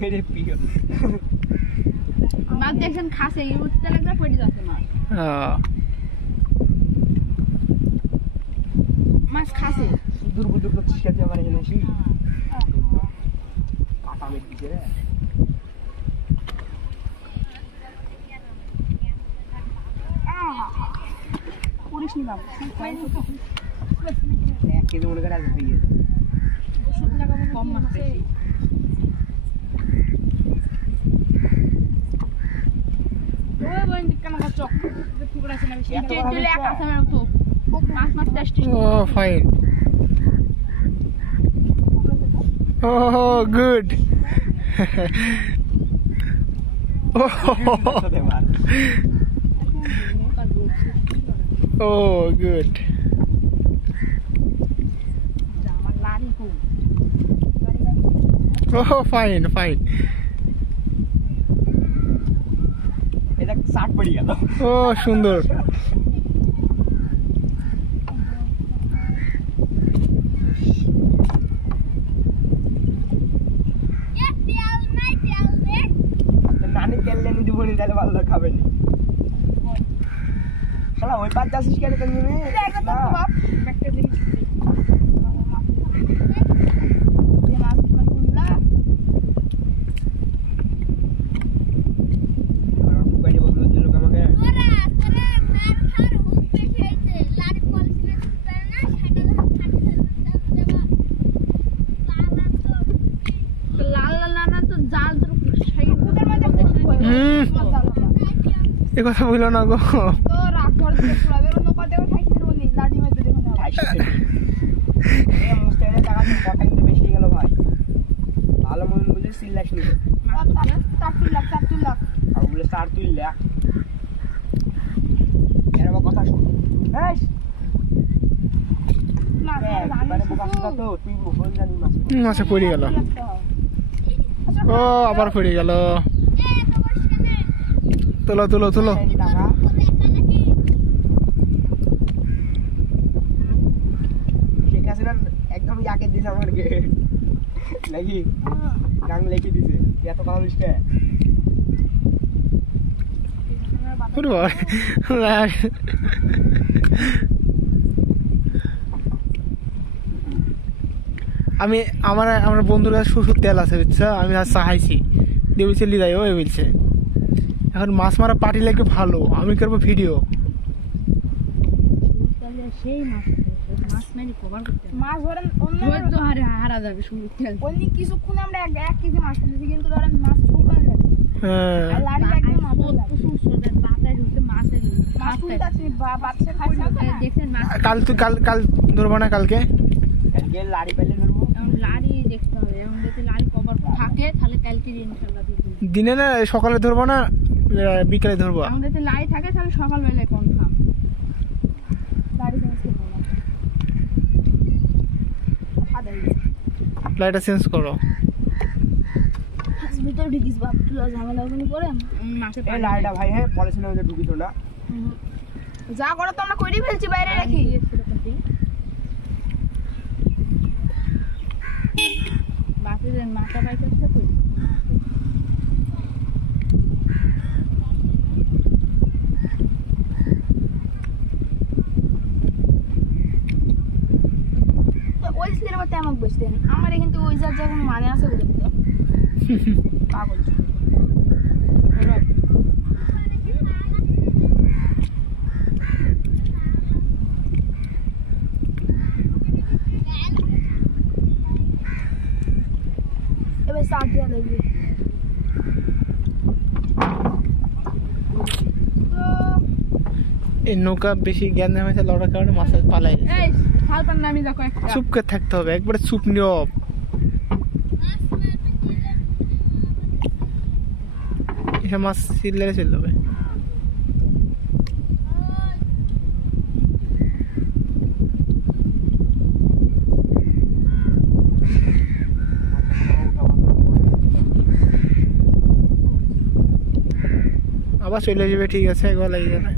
मेरे पियो माछ देखছেন খাসে এই উঠতে লাগলে পড়ে যাচ্ছে মাছ মাছ খাসে সুদূর বুদূর তো শিখাতে আমার এখানে এসে কাটা মেরে দিছে পুলিশ নি বাবু এক কেজি মনে করে আছে হয়ে ওষুধ লাগাবো কম মাছে ওই বল দিকনা চক টুকরা আছে না বেশি চলে এক আছে না তো মাছ মাছ টেস্টি ও fine Oh, good. Oh, good. Oh, fine, fine. এটা শার্ট পড়ে গেল Oh, সুন্দর নানি কেলে নি দিব নি তাহলে ভালো খাবে নি শালা ওই পাঁচ যাচ্ছিস কেন তুমি দেখা তো বাপ একটা জিনিস যে মাছ মানে কুলা আর বুকানি বদল দিল আমাকে তোরা মার খার হুপে খেয়েছে লাড়ি পলিসিনে পারে না সেটা খাটতে দেবা লাল লাল না তো জাল তো সেই বুদার মধ্যে এই কথা বললো না গো তো রাখর দিয়ে পুরাবে অন্য কথা ঠাইতে রনি লাড়ি মধ্যে দেখুন এই মুস্তাইলে টাকা তো কথা কিন্তু বেশি গেল ভাই ভালো মন বুঝে সিল্লাস নি চার লাখ আর বলে স্যার তুই লেখ এর কথা শুন এই না মানে বোকা সুদা তো তুই বল জানি মাছ মাছে পড়ে গেল ও আবার পড়ে গেল তোলো তোলো তোলো টাকা শেখ হাসিনা একদম ইয়াকে দিছে আমাকে নাকি গাং লিখে দিছে এত কথা বলিস কে আমি আমার বন্ধুর কাছে শ্বশুর তেল আছে বুঝছো আমি আজ চাহাইছি দিয়ে বলছে লিদাই ও বলছে এখন মাছ মারা পার্টি লাগবে ভালো আমি করবো ভিডিও সেই মাছ মানে কভার করতে মাছ ধরেন অন্য তো হারা যাবে শুরু অন্য কিছুক্ষণ আমরা এক কেজি মাছ তুলেছি কিন্তু ধরেন মাছ শুকানো যাবে হ্যাঁ লাড়ি লাগবে মাছ প্রচুর সোজা পাতায় ঢুকতে মাছের মাছ তুলতাছি বাচ্চা খাইছে দেখছেন মাছ কাল ধরবো না কালকে কালকে লাড়ি পেলে ধরবো লাড়ি দেখতে হবে এখন যদি লাড়ি কভার থাকে তাহলে কালকে ইনশাআল্লাহ দিনে না সকালে ধরবো না বিকালে ধরবো আমাদের যদি লাড়ি থাকে তাহলে সকালবেলায় কনফার্ম লাড়ি লাইটটা চেঞ্জ করো ভিতর ঢুকিস বাপ তুই ঝামেলা ওখানে করে মাছে এই লাড়িটা ভাই হ্যাঁ পলিথিনের মধ্যে ঢুকিস না যা করো তো আমরা কইরি ফেলছি বাইরে রাখি বাতিদের মাথা বাইতে কই ওই সিনেমা তেমন বসতেন আমার কিন্তু ওই যার যখন মানে আছে বলে তো পাগল এবার সাথে লাগবে এই নৌকা বেশি জ্ঞান নেমেছে লড়ার কারণে মাছ পালাই এই হালকার নামি দেখো একটা চুপ করে থাকতে হবে একবারে চুপ নিয়ব এসব মাছ সিললে চলে যাবে আবার চলে যাবে ঠিক আছে একবার লেগে গেলে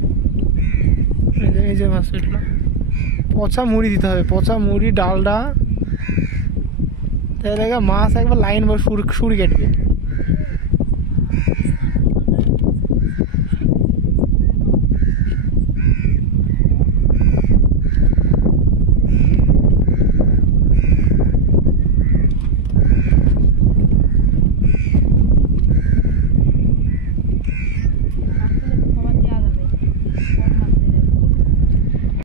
এই যে মাছ উঠলো পচা মুড়ি দিতে হবে পচা মুড়ি ডালডা তাহলে মাছ একবার লাইন বা সুরি কাটবে